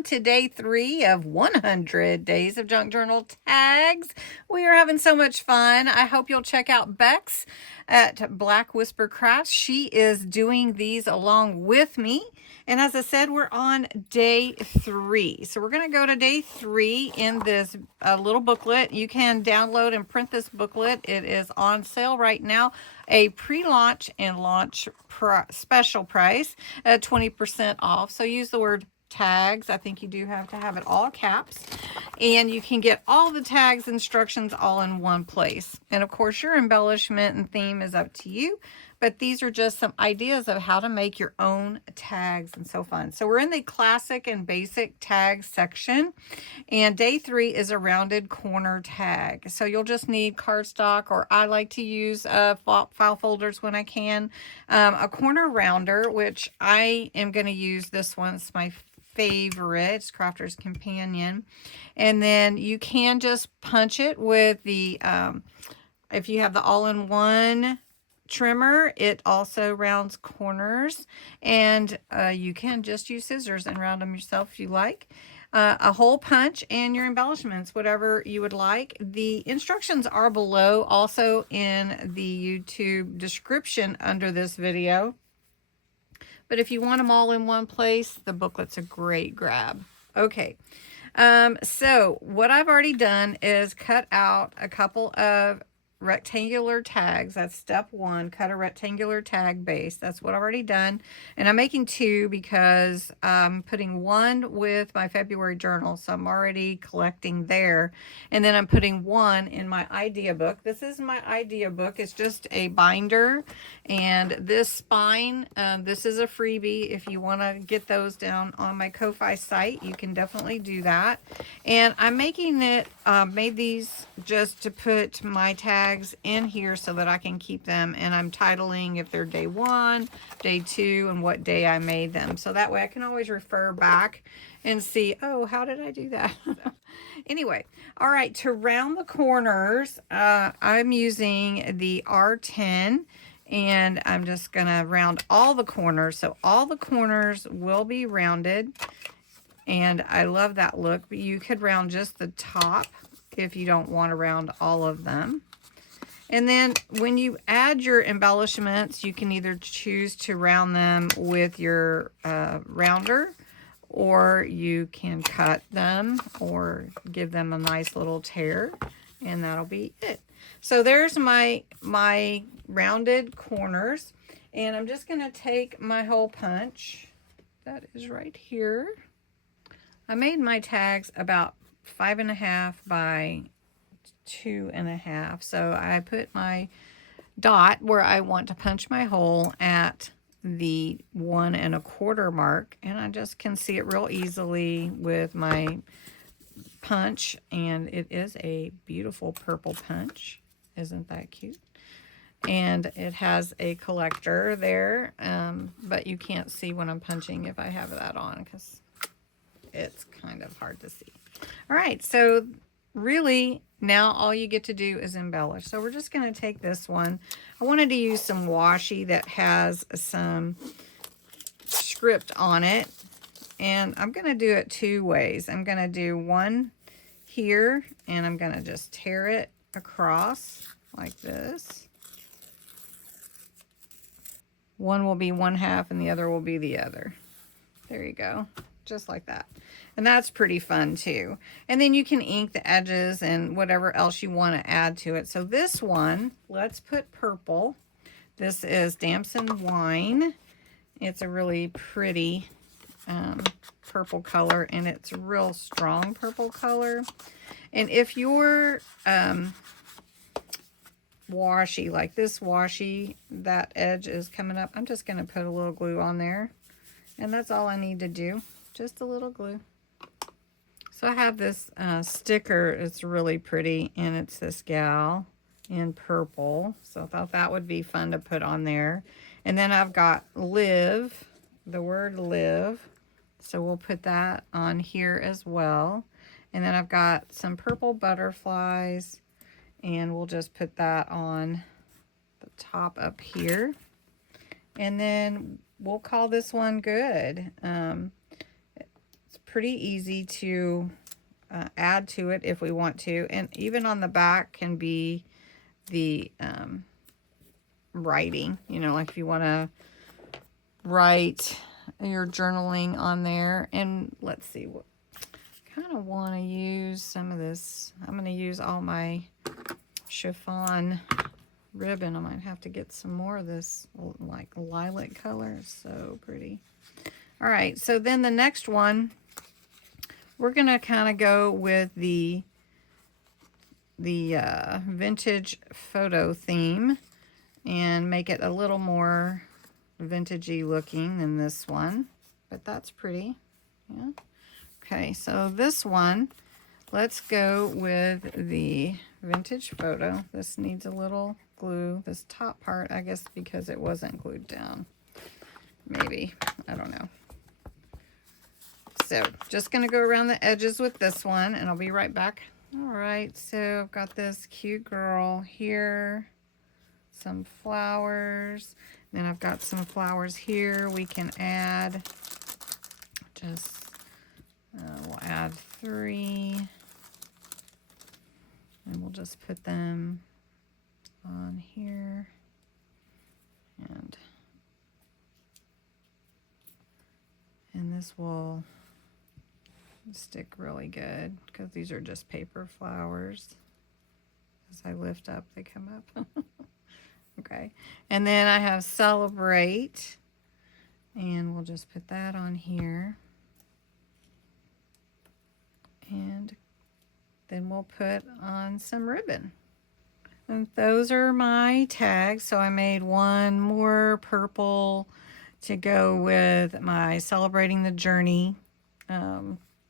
welcome to day 3 of 100 Days of Junk Journal Tags. We are having so much fun. I hope you'll check out Bexx at Black Whisper Crafts. She is doing these along with me. And as I said, we're on day 3. So we're going to go to day 3 in this little booklet. You can download and print this booklet. It is on sale right now. A pre-launch and launch special price at 20% off. So use the word tags. I think you do have to have it all caps. And you can get all the tags instructions all in one place. And of course, your embellishment and theme is up to you. But these are just some ideas of how to make your own tags and so fun. So we're in the classic and basic tag section. And day 3 is a rounded corner tag. So you'll just need cardstock, or I like to use file folders when I can. A corner rounder, which I am going to use this one. It's my favorite. It's Crafter's Companion. And then you can just punch it with the, if you have the all-in-one trimmer, it also rounds corners, and you can just use scissors and round them yourself if you like. A hole punch and your embellishments, whatever you would like. The instructions are below, also in the YouTube description under this video. But if you want them all in one place, the booklet's a great grab. Okay, so what I've already done is cut out a couple of rectangular tags. That's step 1. Cut a rectangular tag base. That's what I've already done. And I'm making 2 because I'm putting 1 with my February journal. So I'm already collecting there. And then I'm putting 1 in my idea book. This is my idea book. It's just a binder. And this spine, this is a freebie. If you want to get those down on my Ko-Fi site, you can definitely do that. And I'm making it, made these just to put my tags in here so that I can keep them, and I'm titling if they're day 1, day 2, and what day I made them, so that way I can always refer back and see, oh, how did I do that? Anyway, all right, to round the corners, I'm using the R10, and I'm just gonna round all the corners, so all the corners will be rounded. And I love that look, but you could round just the top if you don't want to round all of them. And then when you add your embellishments, you can either choose to round them with your rounder, or you can cut them or give them a nice little tear, and that'll be it. So there's my rounded corners, and I'm just going to take my hole punch. That is right here. I made my tags about 5.5 by 2.5. So I put my dot where I want to punch my hole at the 1 1/4 mark, and I just can see it real easily with my punch, and it is a beautiful purple punch. Isn't that cute? And it has a collector there, but you can't see when I'm punching if I have that on because it's kind of hard to see. All right, so really now all you get to do is embellish. So we're just going to take this one. I wanted to use some washi that has some script on it, and I'm going to do it 2 ways. I'm going to do one here, and I'm going to just tear it across like this. One will be 1/2 and the other will be the other. There you go, just like that. And that's pretty fun too. And then you can ink the edges and whatever else you want to add to it. So this one, let's put purple. This is Damson Wine. It's a really pretty purple color, and it's a real strong purple color. And if your washi, like this washi, that edge is coming up, I'm just going to put a little glue on there. And that's all I need to do, just a little glue. So I have this sticker. It's really pretty, and it's this gal in purple. So I thought that would be fun to put on there. And then I've got live, the word live. So we'll put that on here as well. And then I've got some purple butterflies, and we'll just put that on the top up here. And then we'll call this one good. pretty easy to add to it if we want to. And even on the back can be the writing, you know, like if you want to write your journaling on there. And let's see, what kind of want to use some of this. I'm going to use all my chiffon ribbon. I might have to get some more of this like lilac color. It's so pretty. All right, so then the next one, we're going to kind of go with the vintage photo theme and make it a little more vintagey looking than this one, but that's pretty. Yeah. Okay, so this one, let's go with the vintage photo. This needs a little glue. This top part, I guess because it wasn't glued down. Maybe, I don't know. So just going to go around the edges with this one, and I'll be right back. All right, so I've got this cute girl here, some flowers, then I've got some flowers here we can add. Just, we'll add 3, and we'll just put them on here, and this will stick really good because these are just paper flowers. As I lift up, they come up. Okay, and then I have Celebrate, and we'll just put that on here, and then we'll put on some ribbon. And those are my tags. So I made one more purple to go with my Celebrating the Journey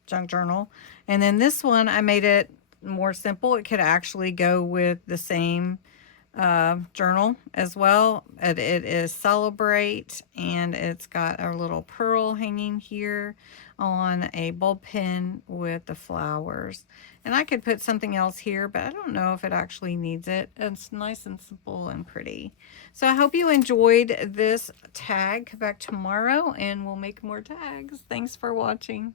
junk journal. And then this one, I made it more simple. It could actually go with the same journal as well. It is Celebrate, and it's got a little pearl hanging here on a bulb pin with the flowers. And I could put something else here, but I don't know if it actually needs it. It's nice and simple and pretty. So I hope you enjoyed this tag. Come back tomorrow and we'll make more tags. Thanks for watching.